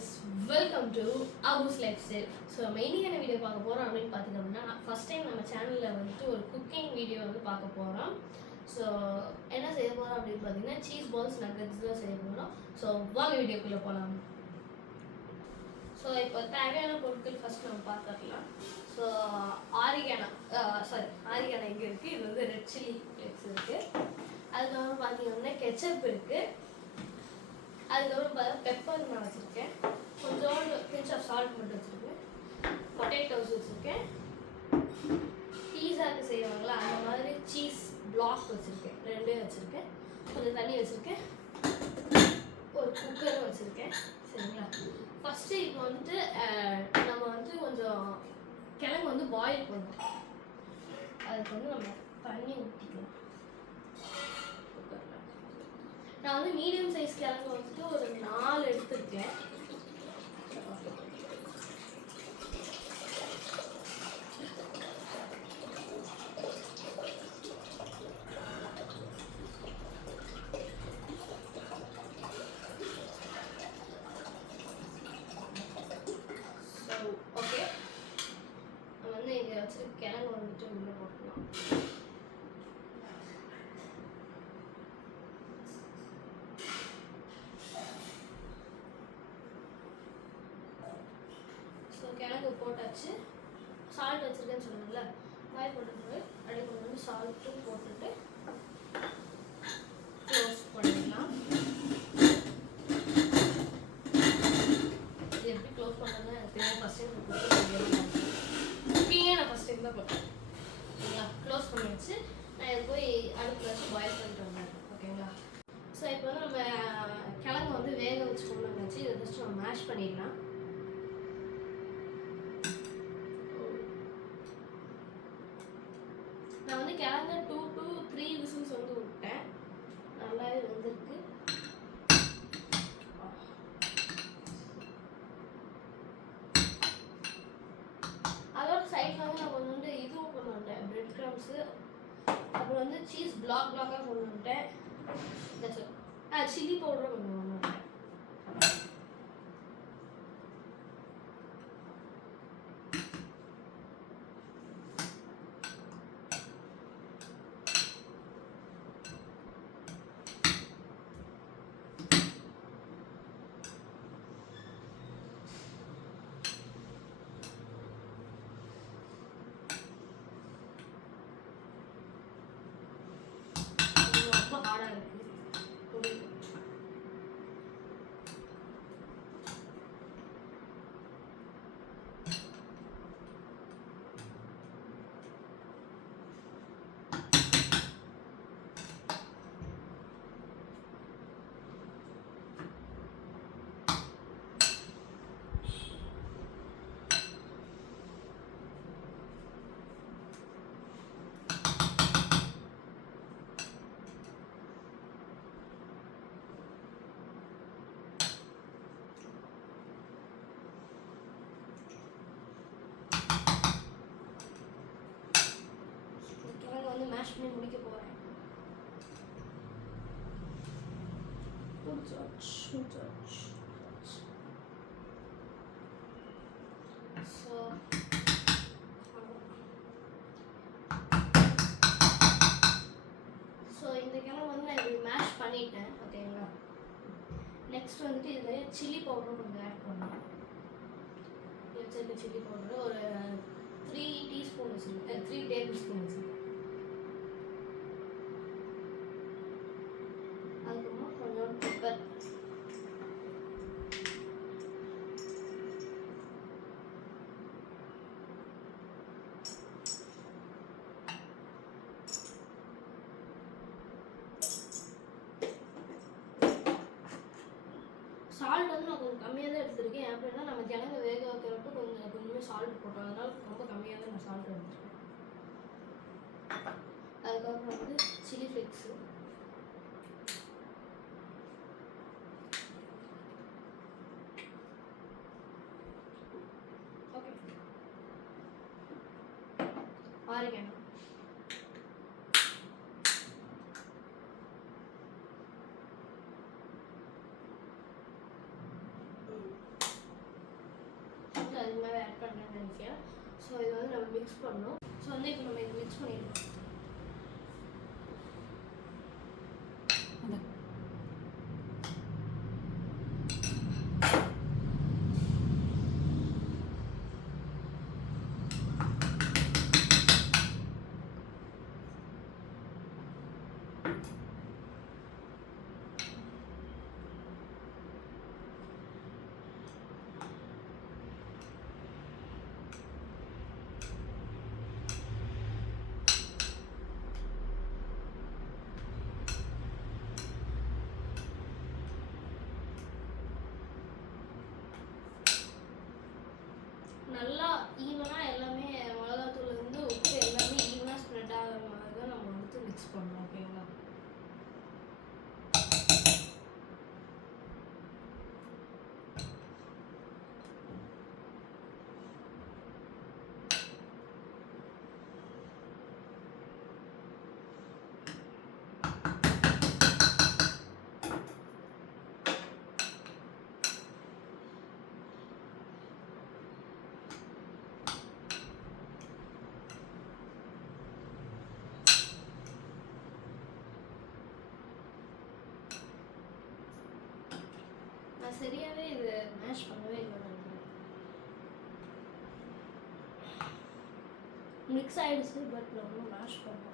Friends, welcome to Abu's life style. So நம்ம இன்னைக்கு என்ன வீடியோ பார்க்க போகிறோம் அப்படின்னு பார்த்திங்க அப்படின்னா, ஃபஸ்ட் டைம் நம்ம சேனலில் வந்துட்டு ஒரு குக்கிங் வீடியோ வந்து பார்க்க போகிறோம். ஸோ என்ன செய்ய போகிறோம் அப்படின்னு பார்த்தீங்கன்னா, சீஸ் பால்ஸ் நக்கட்ஸ் தான் செய்ய போகிறோம். ஸோ வாங்க வீடியோக்குள்ளே போகலாம். ஸோ இப்போ தேவையான பொருட்கள் ஃபஸ்ட் நம்ம பார்த்துக்கலாம். ஸோ ஆரிகானா இங்கே இருக்குது. இது வந்து ரெட் சில்லி ஃப்ளேக்ஸ் இருக்குது. அதுக்கப்புறம் பார்த்தீங்கன்னா கெச்சப் இருக்குது. அதுக்கப்புறம் பெப்பர் நான் வச்சுருக்கேன். கொஞ்சோண்டு பிஞ்ச் ஆஃப் சால்ட் மட்டும் வச்சுருக்கேன். பொட்டேட்டோஸ் வச்சுருக்கேன். பீஸாவுக்கு செய்வாங்களா அந்த மாதிரி சீஸ் பிளாக் வச்சுருக்கேன். ரெண்டும் வச்சுருக்கேன். கொஞ்சம் தண்ணி வச்சுருக்கேன். ஒரு குக்கரும் வச்சுருக்கேன். சரிங்களா? ஃபஸ்ட்டு இப்போ வந்துட்டு நம்ம வந்து கொஞ்சம் கிழங்கு வந்து பாயில் பண்ணணும். அதுக்கு வந்து நம்ம தண்ணி ஊற்றிக்கலாம். நான் வந்து மீடியம் சைஸ் கிழங்கு வந்துட்டு ஒரு 4 எடுத்துருக்கேன். ஓகே, நம்ம வந்து இங்கே வச்சுருக்க கிழங்கு வந்துட்டு உள்ளே போட்டுக்கலாம். கிழங்கு போட்டாச்சு. சால்ட் வச்சுருக்கேன்னு சொன்னேன்ல, பாயில் போட்டுட்டு அப்படியே கொஞ்சம் சால்ட்டும் போட்டுட்டு க்ளோஸ் பண்ணிடலாம். இது எப்படி க்ளோஸ் பண்ணுறதுன்னு எனக்கு தெரியும். ஃபஸ்ட் டைம் குக்கிங்கே நான் ஃபஸ்ட் டைம் தான் போட்டேன். ஓகேங்களா? க்ளோஸ் பண்ணி வச்சு நான் இது போய் அடுப்பில் வச்சு பாயில் பண்ணிட்டு வந்தேன். ஓகேங்களா? ஸோ இப்போ வந்து நம்ம கிழங்கு வந்து வேக வச்சு கொண்டு வச்சு இதை ஜஸ்ட் நம்ம மேஷ் பண்ணிடலாம். நான் வந்து கிழங்கு 2 to 3 விசில்ஸ் வந்து விட்டேன். நல்லாவே வெந்திருக்கு. அதோட சைடில் வந்து நான் கொஞ்சம் வந்து இதுவும் கொண்டு வந்துட்டேன், பிரெட் க்ரம்ஸு. அப்புறம் வந்து சீஸ் பிளாக்காக கொண்டு வந்துட்டேன். சில்லி பவுடரும் கொண்டு வந்துட்டேன். ரொம்ப ஹார்டாக இருக்குது. மேஷ் பண்ணி முடிக்க போகிறேன். ஸோ இந்த கிழங்கு வந்து நான் இப்படி மேஷ் பண்ணிட்டேன். ஓகேங்களா? நெக்ஸ்ட் வந்துட்டு இதில் சில்லி பவுடரும் கொஞ்சம் ஆட் பண்ணணும். வச்சுருக்க சில்லி பவுடர் ஒரு 3 டீஸ்பூன் வச்சுருக்கேன். 3 டேபிள் ஸ்பூன் வச்சுருக்கேன். அதுக்கப்புறமா கொஞ்சம் பெப்பர். சால்ட் வந்து நான் கொஞ்சம் கம்மியாக தான் எடுத்துருக்கேன். அப்படின்னா நம்ம கிழங்கு வேக வைக்கிறப்ப கொஞ்சமே சால்ட் போட்டோம். அதனால ரொம்ப கம்மியாக தான் நான் சால்ட் எடுத்துருக்கேன். அதுக்கப்புறம் வந்து சில்லி ஃப்ளேக்ஸு. Okay, oregano. கொஞ்சம் அதிகமாகவே ஆட் பண்ணுறேன்னு நினைக்கிறேன். ஸோ இது வந்து நம்ம மிக்ஸ் பண்ணணும். ஸோ வந்து இப்போ நம்ம இது மிக்ஸ் பண்ணிடணும். நல்லா ஈவனாக எல்லாமே மிளகாத்தூள் வந்து உப்பு எல்லாமே ஈவனாக ஸ்ப்ரெட் ஆகிற மாதிரி தான் நம்ம வந்து மிக்ஸ் பண்ணணும். ஓகேங்களா? நான் சரியாகவே இது மேஷ் பண்ணவே இல்லை. மிக்ஸ் ஆகிடுச்சு, பட் நம்ம மேஷ் பண்ணோம்.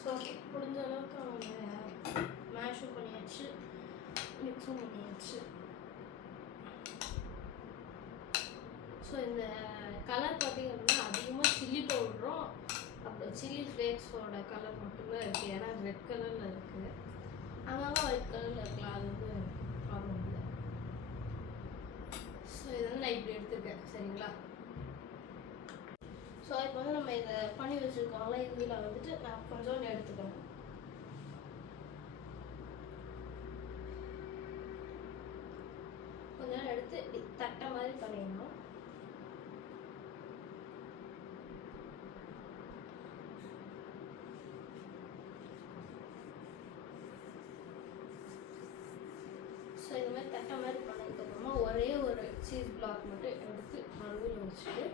ஸோ ஓகே, முடிஞ்ச அளவுக்கு அவங்க மேஷும் பண்ணியாச்சு, மிக்ஸும் பண்ணியாச்சு. ஸோ இந்த கலர் பார்த்திங்க அப்படின்னா அதிகமாக சில்லி பவுடரும் அப்புறம் சில்லி ஃப்ளேக்ஸோட கலர் மட்டும்தான் இருக்குது. ஏன்னா ரெட் கலரில் இருக்குது, அங்கங்கே ஒயிட் கலரில் இருக்கலாம், அது வந்து ப்ராப்ளம் இல்லை. ஸோ இது வந்து நான் இப்படி எடுத்துருக்கேன். சரிங்களா? ஸோ இப்போ வந்து நம்ம இதை பண்ணி வச்சுருக்கோம்ல, இதில் வந்துட்டு நான் கொஞ்சோண்டு எடுத்துக்கிறேன். கொஞ்சம் எடுத்து தட்டை மாதிரி பண்ணிடணும். ஸோ இது மாதிரி தட்டை மாதிரி பண்ணதுக்கப்புறமா ஒரே ஒரு சீஸ் பிளாக் மட்டும் எடுத்து நடுவில் வச்சுட்டு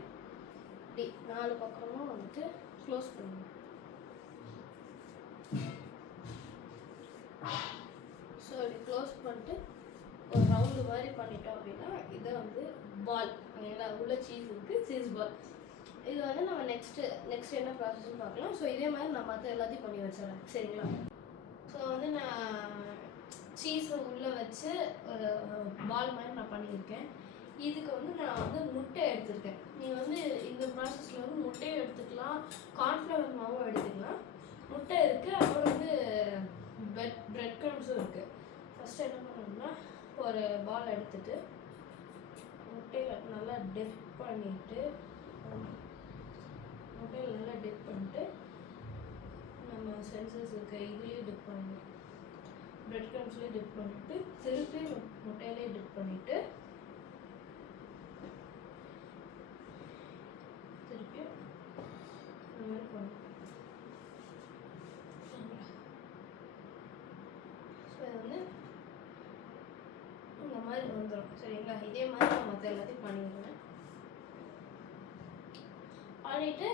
இப்படி 4 பக்கமும் வந்துட்டு க்ளோஸ் பண்ணணும். ஸோ இப்படி க்ளோஸ் பண்ணிட்டு ஒரு ரவுண்டு மாதிரி பண்ணிட்டோம் அப்படின்னா இதை வந்து பால், ஓகேங்களா? உள்ள சீஸ் இருக்குது, சீஸ் பால். இது வந்து நம்ம நெக்ஸ்ட் என்ன ப்ராசஸ்ன்னு பார்க்கலாம். ஸோ இதே மாதிரி நான் மற்ற எல்லாத்தையும் பண்ணி வச்சிடறேன். சரிங்களா? ஸோ வந்து நான் சீஸை உள்ளே வச்சு ஒரு பால் மாதிரி நான் பண்ணியிருக்கேன். இதுக்கு வந்து நான் வந்து முட்டை எடுத்துருக்கேன். நீங்கள் வந்து இந்த ப்ராசஸில் வந்து முட்டையும் எடுத்துக்கலாம், கார்ன்ஃப்ளவர் மாவும் எடுத்துக்கலாம். முட்டை இருக்குது, அப்புறம் வந்து பிரெட் க்ரம்ஸும் இருக்குது. ஃபஸ்ட்டு என்ன பண்ணணும்னா ஒரு பால் எடுத்துட்டு முட்டையில் நல்லா டிப் பண்ணிவிட்டு நம்ம சென்சஸ் இருக்க இதுலேயே டிப் பண்ணணும், பிரெட் க்ரம்ஸ்லேயே டிப் பண்ணிவிட்டு திருப்பி முட்டையிலே டிப் பண்ணிவிட்டு திருப்பி இந்த மாதிரி பண்ணணும். ஸோ இது வந்து இந்த மாதிரி வந்துடும். சரிங்களா? இதே மாதிரி நான் மற்ற எல்லாத்தையும் பண்ணிடுவேன். பண்ணிவிட்டு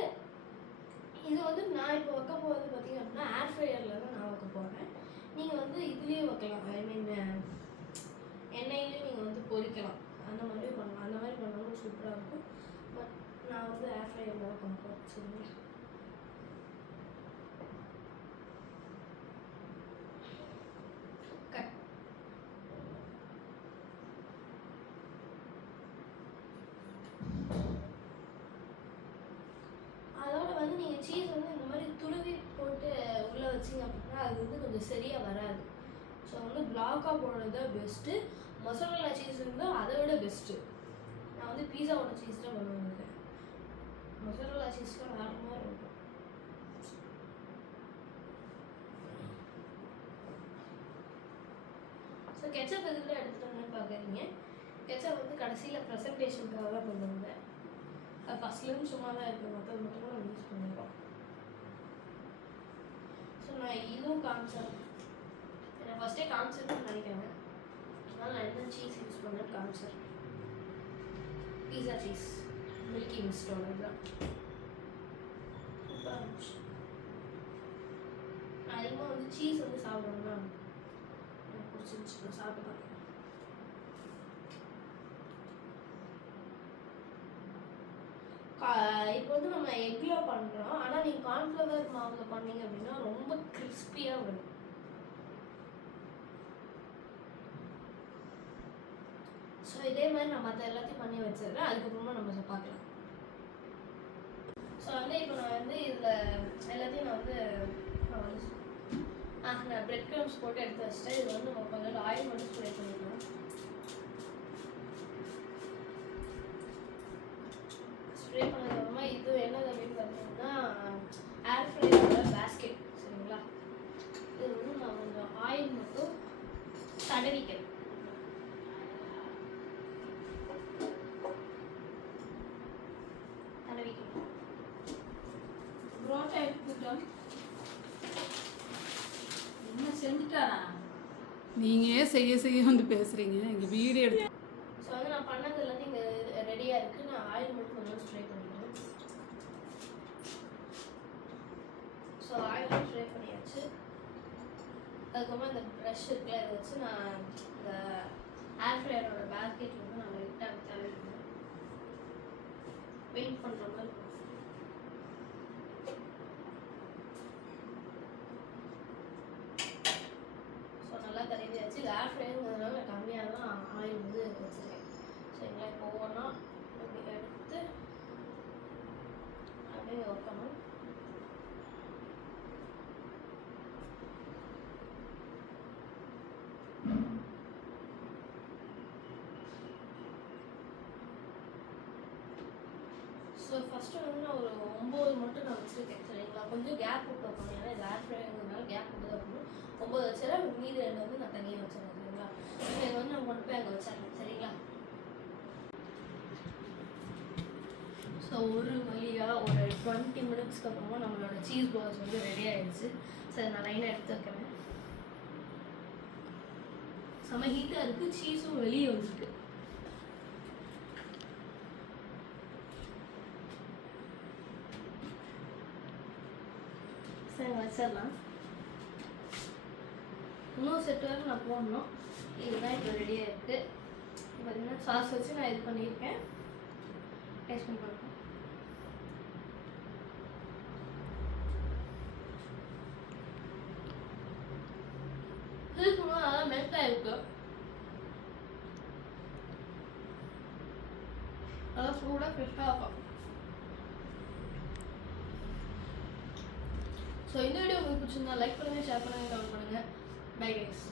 இது வந்து நான் இப்போ வைக்க போகிறது பார்த்திங்க அப்படின்னா ஏர் ஃப்ரையரில் தான் நான் வைக்க போகிறேன். நீங்கள் வந்து இதுலேயே வைக்கலாம், ஐ மீன் எண்ணெயிலே நீங்கள் வந்து பொரிக்கலாம், அந்த மாதிரி பண்ணலாம். அந்த மாதிரி பண்ணாலும் சூப்பராக இருக்கும். பட் நான் வந்து ஏர் ஃப்ரையரில் தான் பண்ணுறேன். சரிங்களா? அதோட வந்து நீங்கள் சீஸ் வந்து இந்த மாதிரி துருவி போட்டு உள்ளே வச்சிங்க அப்படின்னா அது வந்து கொஞ்சம் சரியாக வராது. ஸோ வந்து பிளாக்காக போடுறது தான் பெஸ்ட்டு. மொசரல்லா சீஸ் இருந்தால் அதை விட பெஸ்ட்டு. நான் வந்து பீஸாவோட சீஸ் தான் பண்ணுவேன். மொசரல்லா சீஸ்லாம் வேறு மாதிரி இருக்கும். ஸோ கெச்சப் எதுக்குள்ள எடுத்துகிட்டு வந்தேன்னு பார்க்குறீங்க. கெச்சப் வந்து கடைசியில் ப்ரெசன்டேஷனுக்காக தான் கொண்டு வந்தேன். அது ஃபஸ்ட்லேருந்து சும்மா தான் இருக்குது, மற்றது மட்டும் நம்ம யூஸ் பண்ணிடுறோம். ஸோ நான் இதுவும் காமிச்சேன், நான் ஃபஸ்ட்டே காமிச்சிருக்கேன்னு நினைக்கிறேன். அதனால் நான் என்ன சீஸ் யூஸ் பண்ணேன்னு காமிச்சேன். பீஸா சீஸ் மில்கி மிஸ்டோட தான் சூப்பராக இருந்துச்சு. நான் அதிகமாக வந்து சீஸ் வந்து சாப்பிடணும்னா எனக்கு பிடிச்சிருந்துச்சு, நான் சாப்பிட்டு பார்த்தேன். இப்போ வந்து நம்ம எக்கில் பண்ணுறோம், ஆனால் நீங்கள் கார்ன்ஃப்ளவர் மாவில் பண்ணீங்க அப்படின்னா ரொம்ப கிறிஸ்பியாக வரும். ஸோ இதே மாதிரி நான் மற்ற எல்லாத்தையும் பண்ணி வச்சிடுறேன், அதுக்கப்புறமா நம்ம பார்க்கலாம். ஸோ வந்து இப்போ நான் வந்து இதில் எல்லாத்தையும் நான் வந்து நான் பிரெட் க்ரம்ஸ் போட்டு எடுத்து வச்சிட்டேன். இது வந்து நம்ம கொஞ்சம் ஆயில் மட்டும் ஸ்ப்ரே பண்ணிக்கலாம். ஸ்ப்ரே பண்ணதுக்கப்புறமா இது என்னது அப்படின்னு பார்த்தீங்கன்னா ஏர் ஃப்ரையரோட பேஸ்கெட், சரிங்களா? இது வந்து நான் கொஞ்சம் ஆயில் மட்டும் தடவிக்கிறேன். நீங்க செய்ய செய்ய வந்து பேசுறீங்க, இங்க வீடியோ எடுத்து. ஸோ வந்து நான் பண்ணது எல்லாத்தையும் இங்கே ரெடியாக இருக்குது. நான் ஆயில் மட்டும் கொஞ்சம் ஸ்ப்ரே பண்ணிக்கிறேன். ஸோ ஆயில் ஸ்ப்ரே பண்ணியாச்சு. அதுக்கப்புறமா இந்த ப்ரஷ் இருக்குல்ல, இதை வச்சு நான் இந்த ஏர் ஃப்ரையரோட பேஸ்கெட் வந்து நான் லைட்டாக தடவிக்கிறேன். பெயிண்ட் பண்ணுற மாதிரி. தடவியாச்சு. ஏர் ஃப்ரையருங்கிறதுனால நான் கம்மியாக தான் ஆயில் வந்து வச்சுருக்கேன். சரிங்களா? இப்போ ஒவ்வொன்றா இப்படி எடுத்து அப்படியே வைக்கணும். ஸோ ஃபஸ்ட்டு வந்து நான் ஒரு 9 மட்டும் நான் வச்சுருக்கேன், சரிங்களா? கொஞ்சம் கேப் விட்டு வைக்கணும், ஏன்னா இது ஏர் ஃப்ரையருங்கிறதுனால கேப் விட்டு தான் வைக்கணும். 9 வச்சுறேன், மீதி 2 வந்து நான் தனியாக வச்சிடறேன், சரிங்களா? இதை வந்து நான் கொண்டு போய் அங்கே வச்சிடறேன், சரிங்களா? ஸோ ஒரு வழியாக ஒரு 20 மினிட்ஸ்க்கு அப்புறமா நம்மளோட சீஸ் பால்ஸ் வந்து ரெடி ஆகிடுச்சு. சரி, நான் லைனாக எடுத்து வைக்கிறேன். செம்ம ஹீட்டாக இருக்குது, சீஸும் வெளியே வந்துருக்கு. சரி, வச்சிடலாம். இன்னும் செட் வரை நான் போடணும். இதுதான் இப்போ ரெடியாக இருக்குது. பார்த்தீங்கன்னா சாஸ் வச்சு நான் இது பண்ணியிருக்கேன். டேஸ்ட் பண்ணி பார்ப்போம். இதுக்குமா நல்லா மெல்ட் ஆகிருக்கு, நல்லா சூடாக ஃப்ரெஷ்ஷாக இருக்கும். ஸோ இந்த வீடியோ உங்களுக்கு பிடிச்சிருந்தா லைக் பண்ணுங்கள், ஷேர் பண்ணுங்கள், கமெண்ட் பண்ணுங்கள். Bye guys.